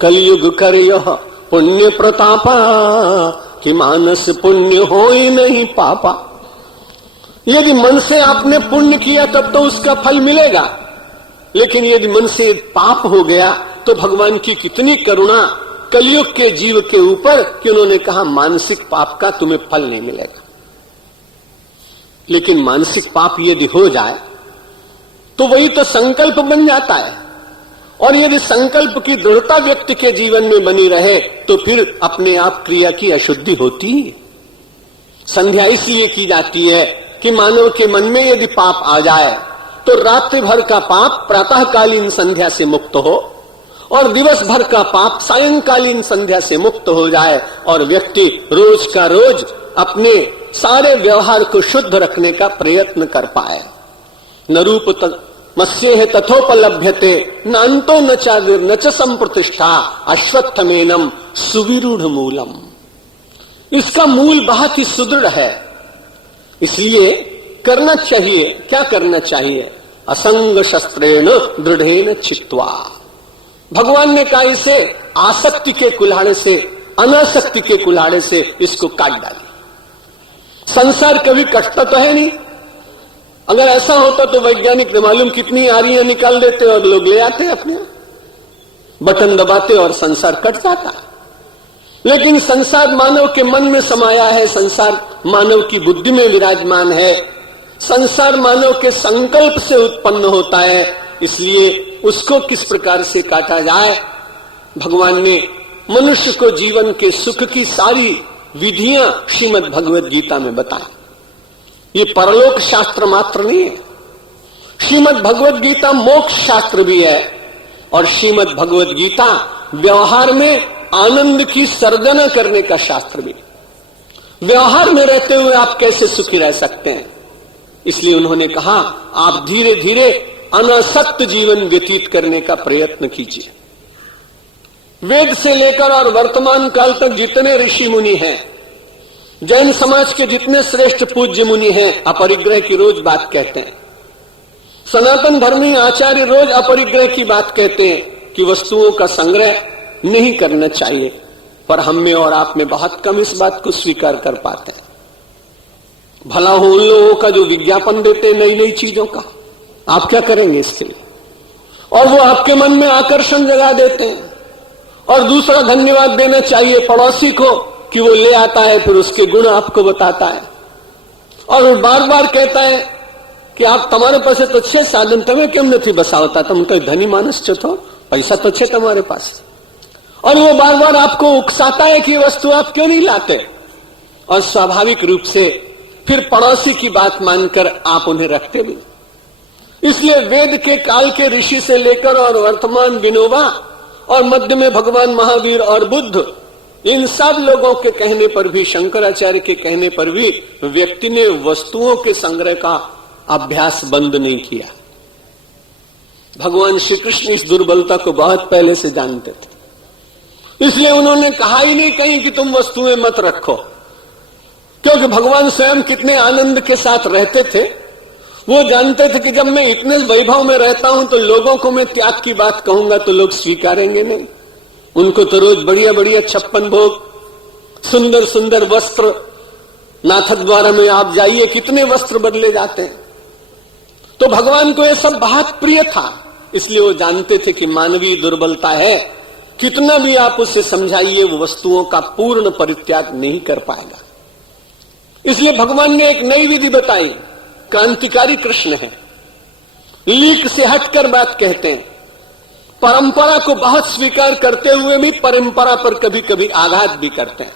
कलयुग करियो पुण्य प्रतापा, कि मानस पुण्य हो ही नहीं पापा। यदि मन से आपने पुण्य किया तब तो उसका फल मिलेगा, लेकिन यदि मन से पाप हो गया तो भगवान की कितनी करुणा कलयुग के जीव के ऊपर कि उन्होंने कहा मानसिक पाप का तुम्हें फल नहीं मिलेगा। लेकिन मानसिक पाप यदि हो जाए तो वही तो संकल्प बन जाता है, और यदि संकल्प की दृढ़ता व्यक्ति के जीवन में बनी रहे तो फिर अपने आप क्रिया की अशुद्धि होती है। संध्या इसलिए की जाती है कि मानव के मन में यदि पाप आ जाए तो रात्रि भर का पाप प्रातःकालीन संध्या से मुक्त हो, और दिवस भर का पाप सायंकालीन संध्या से मुक्त हो जाए, और व्यक्ति रोज का रोज अपने सारे व्यवहार को शुद्ध रखने का प्रयत्न कर पाए। न रूप मस्येह तथोपलभ्यते नान्तो न चाविर न च संप्रतिष्ठा अश्वत्थमेनम सुविरूढ़ मूलम। इसका मूल बहुत ही सुदृढ़ है, इसलिए करना चाहिए। क्या करना चाहिए? असंग शस्त्रेण दृढ़ेन छित्वा। भगवान ने कहा इसे आसक्ति के कुल्हाड़े से, अनासक्ति के कुल्हाड़े से इसको काट डाली। संसार कभी कटता तो है नहीं। अगर ऐसा होता तो वैज्ञानिक ने मालूम कितनी आरियां निकाल देते और लोग ले आते अपने, बटन दबाते और संसार कट जाता। लेकिन संसार मानव के मन में समाया है, संसार मानव की बुद्धि में विराजमान है, संसार मानव के संकल्प से उत्पन्न होता है। इसलिए उसको किस प्रकार से काटा जाए, भगवान ने मनुष्य को जीवन के सुख की सारी विधियां श्रीमद् भगवद गीता में बताई। ये परलोक शास्त्र मात्र नहीं है, श्रीमद् भगवद गीता मोक्ष शास्त्र भी है, और श्रीमद् भगवद गीता व्यवहार में आनंद की सर्जना करने का शास्त्र भी। व्यवहार में रहते हुए आप कैसे सुखी रह सकते हैं, इसलिए उन्होंने कहा आप धीरे धीरे अनासक्त जीवन व्यतीत करने का प्रयत्न कीजिए। वेद से लेकर और वर्तमान काल तक जितने ऋषि मुनि हैं, जैन समाज के जितने श्रेष्ठ पूज्य मुनि हैं, अपरिग्रह की रोज बात कहते हैं। सनातन धर्मी आचार्य रोज अपरिग्रह की बात कहते हैं कि वस्तुओं का संग्रह नहीं करना चाहिए, पर हम में और आप में बहुत कम इस बात को स्वीकार कर पाते हैं। भला हो उन लोगों का जो विज्ञापन देते नई नई चीजों का, आप क्या करेंगे इसके लिए? और वो आपके मन में आकर्षण जगा देते हैं। और दूसरा धन्यवाद देना चाहिए पड़ोसी को कि वो ले आता है, फिर उसके गुण आपको बताता है, और वो बार बार कहता है कि आप तुम्हारे पास तो अच्छे साधन, तुम्हें क्यों नहीं बसावता, तुम तो धनी मानस छो, पैसा तो अच्छे तुम्हारे पास। और वो बार बार आपको उकसाता है कि वस्तु आप क्यों नहीं लाते, और स्वाभाविक रूप से फिर पड़ोसी की बात मानकर आप उन्हें रखते भी। इसलिए वेद के काल के ऋषि से लेकर और वर्तमान विनोबा और मध्य में भगवान महावीर और बुद्ध, इन सब लोगों के कहने पर भी, शंकराचार्य के कहने पर भी व्यक्ति ने वस्तुओं के संग्रह का अभ्यास बंद नहीं किया। भगवान श्री कृष्ण इस दुर्बलता को बहुत पहले से जानते थे, इसलिए उन्होंने कहा ही नहीं कहीं कि तुम वस्तुएं मत रखो, क्योंकि भगवान स्वयं कितने आनंद के साथ रहते थे। वो जानते थे कि जब मैं इतने वैभव में रहता हूं तो लोगों को मैं त्याग की बात कहूंगा तो लोग स्वीकारेंगे नहीं। उनको तो रोज बढ़िया बढ़िया 56 भोग, सुंदर सुंदर वस्त्र, नाथक द्वारा में आप जाइए कितने वस्त्र बदले जाते हैं। तो भगवान को यह सब बहुत प्रिय था, इसलिए वो जानते थे कि मानवीय दुर्बलता है, कितना भी आप उसे समझाइए वो वस्तुओं का पूर्ण परित्याग नहीं कर पाएगा। इसलिए भगवान ने एक नई विधि बताई। क्रांतिकारी कृष्ण है, लीक से हटकर बात कहते हैं, परंपरा को बहुत स्वीकार करते हुए भी परंपरा पर कभी कभी आघात भी करते हैं।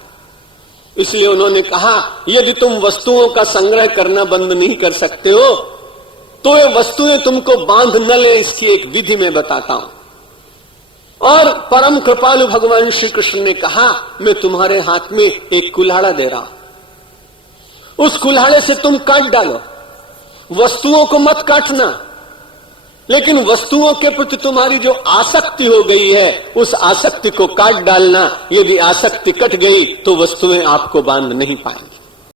इसलिए उन्होंने कहा यदि तुम वस्तुओं का संग्रह करना बंद नहीं कर सकते हो तो ये वस्तुएं तुमको बांध न ले, इसकी एक विधि मैं बताता हूं। और परम कृपालु भगवान श्री कृष्ण ने कहा मैं तुम्हारे हाथ में एक कुल्हाड़ा दे रहा हूं, उस कुल्हाड़े से तुम काट डालो, वस्तुओं को मत काटना, लेकिन वस्तुओं के प्रति तुम्हारी जो आसक्ति हो गई है उस आसक्ति को काट डालना। यदि आसक्ति कट गई तो वस्तुएं आपको बांध नहीं पाएंगी।